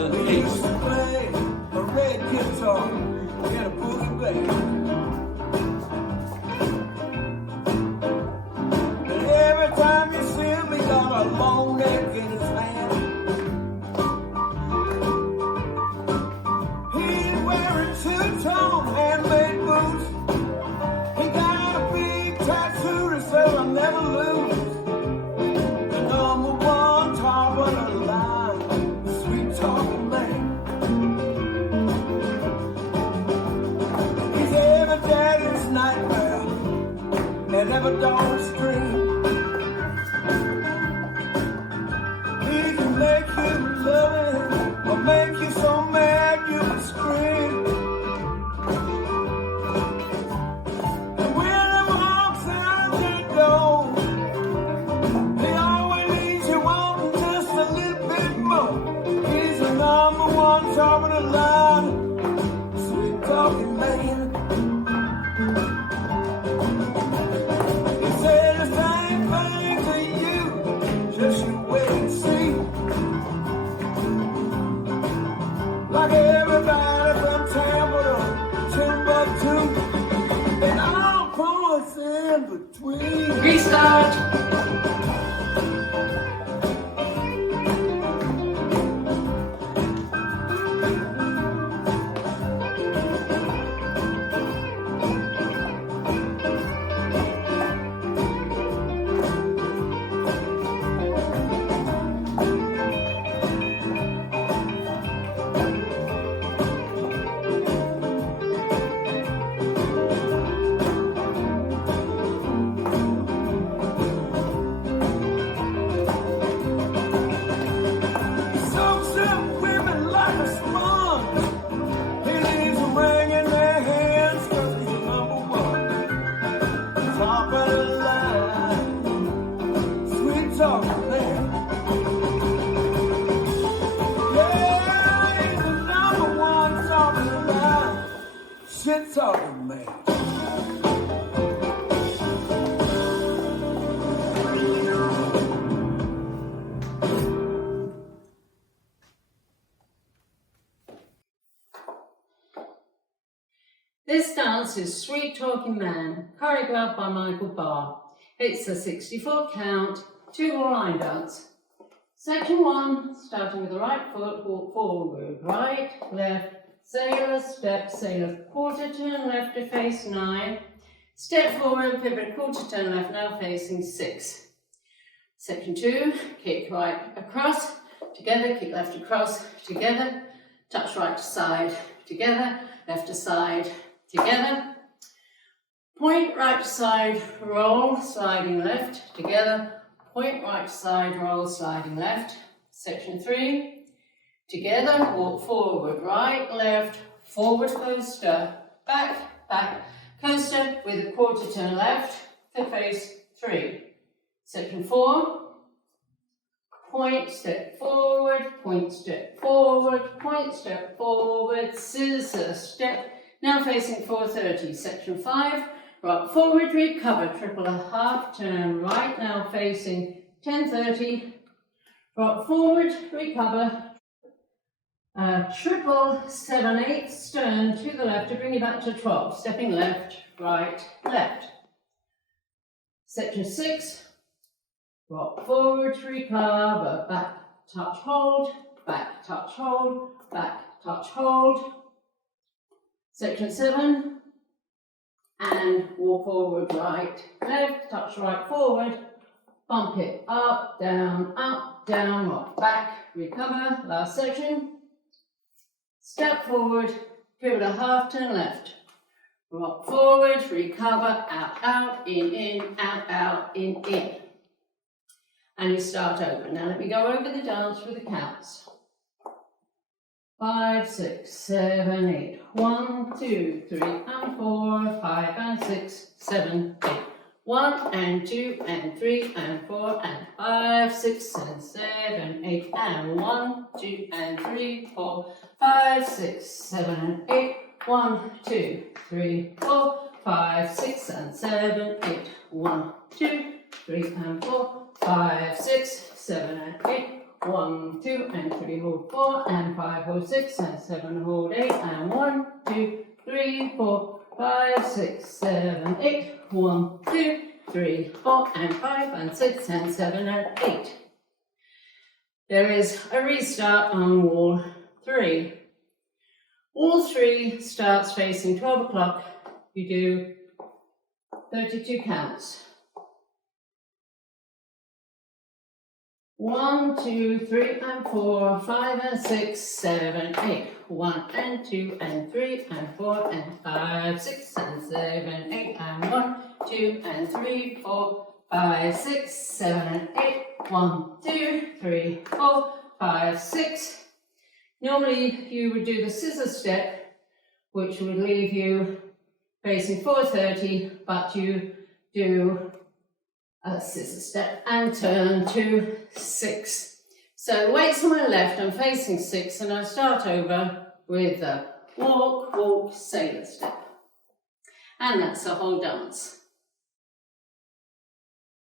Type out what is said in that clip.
7, We 8. used to play a red guitar in a boogie band. And every time you see him, he got a long neck in his hand. He's wearing two-tone handmade boots. He got a big tattoo to say I'll never lose. The number one top of the line, sweet talking man. He's every daddy's nightmare and every dog's dream. He can make you love him or make you so mad you can scream. And when he walks out the door, he always leaves you wanting just a little bit more. He's the number one top of the line, sweet talking man. He said the same thing to you, just you wait and see. Like everybody from Tampa to Timbuktu, and all points in between. Restart. Soaks up women like a sponge. He leaves them ringing their hands 'cause he's number one. Top of the line, sweet talking man. Yeah, he's the number one top of the line, shit talking man. This dance is Sweet Talking Man, choreographed by Michael Barr. It's a 60-foot count, 2-wall line dance. Section 1, starting with the right foot, walk forward, right, left, sailor, step, sailor, quarter turn left to face 9. Step forward, pivot, quarter turn left, now facing 6. Section 2, kick right across, together, kick left across, together, touch right to side, together, left to side, together, point right to side, roll, sliding left, together, point right to side, roll, sliding left. Section 3, together, walk forward, right, left, forward coaster, back, back, coaster with a quarter turn left to face 3. Section 4, point, step forward, point, step forward, point, step forward, scissor, step, now facing 4:30. Section 5, rock forward, recover, triple a half, turn right, now facing 10:30. Rock forward, recover, triple 7/8 turn to the left to bring you back to 12. Stepping left, right, left. Section 6, rock forward, recover, back, touch, hold, back, touch, hold, back, touch, hold. Section 7, and walk forward, right, left, touch right forward, bump it up, down, rock back, recover, last section. Step forward, pivot a half turn left, rock forward, recover, out, in, out, in. And you start over. Now let me go over the dance with the counts. 5, 6, 7, 8. 1, 2, 3, and 4, 5, and 6, 7, 8. 1 and 2 and 3 and 4 and 5, 6 and 7, 8 and 1, 2 and 3, 4, 5, 6, 7 and 8. 1, 2, 3, 4, 5, 6 and 7, 8. 1, 2, 3 and 4, 5, 6, 7 and 8. 1, 2, and 3, hold 4, and 5, hold 6, and 7, hold 8, and 1, 2, 3, 4, 5, 6, 7, 8, 1, 2, 3, 4, and 5, and 6, and 7, and 8. There is a restart on wall 3. Wall 3 starts facing 12 o'clock. You do 32 counts. 1, 2, 3, and 4, 5, and 6, 7, 8. 1, and 2, and 3, and 4, and 5, 6, and 7, 8, and 1, 2, and 3, 4, 5, 6, 7, and 8. 1, 2, 3, 4, 5, 6. Normally you would do the scissor step, which would leave you facing 4:30, but you do a scissor step and turn to 6. So the weight's on my left, I'm facing 6, and I start over with a walk, walk, sailor step. And that's the whole dance.